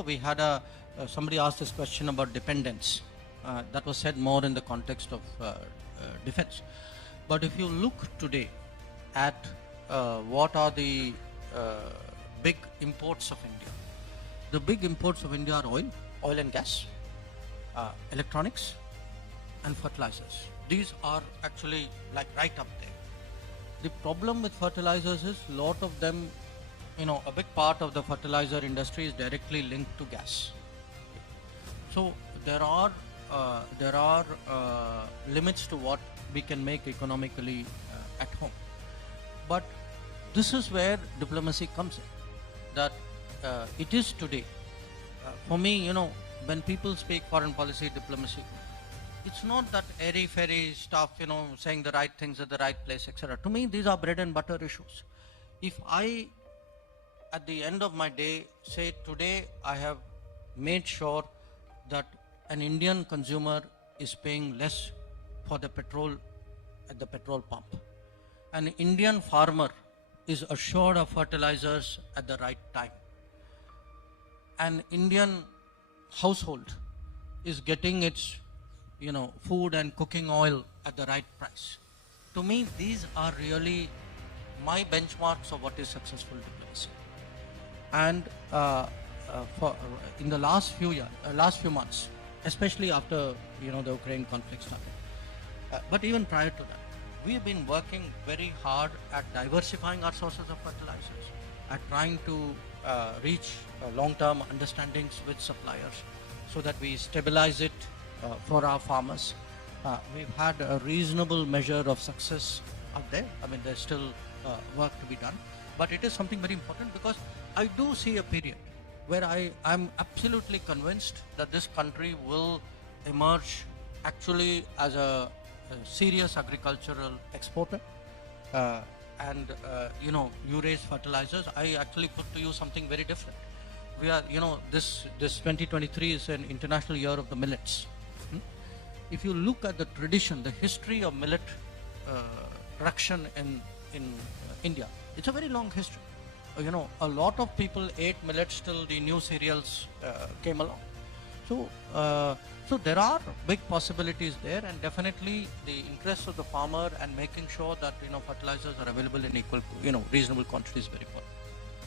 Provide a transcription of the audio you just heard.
we had somebody asked this question about dependence. That was said more in the context of defense. But if you look today at what are the big imports of India, the big imports of India are oil and gas, electronics, and fertilizers. These are actually like right up there. The problem with fertilizers is a lot of them, a big part of the fertilizer industry is directly linked to gas. So there are limits to what we can make economically at home. But this is where diplomacy comes in. That it is today. For me, when people speak foreign policy, diplomacy, it's not that airy-fairy stuff, saying the right things at the right place, etc. To me, these are bread and butter issues. If I, at the end of my day, say today I have made sure that an Indian consumer is paying less for the petrol at the petrol pump, an Indian farmer is assured of fertilizers at the right time, an Indian household is getting its food and cooking oil at the right price. To me, these are really my benchmarks of what is successful diplomacy. And in the last few months, especially after the Ukraine conflict started, but even prior to that, we have been working very hard at diversifying our sources of fertilizers, at trying to reach long-term understandings with suppliers so that we stabilize it for our farmers. We've had a reasonable measure of success out there. I mean, there's still work to be done, but it is something very important because I do see a period where I'm absolutely convinced that this country will emerge actually as a serious agricultural exporter. You raise fertilizers. I actually put to you something very different. We are, this 2023 is an international year of the millets. If you look at the tradition, the history of millet production in India, it's a very long history. A lot of people ate millets till the new cereals came along. So there are big possibilities there, and definitely the interest of the farmer and making sure that fertilizers are available in equal, reasonable quantities is very important.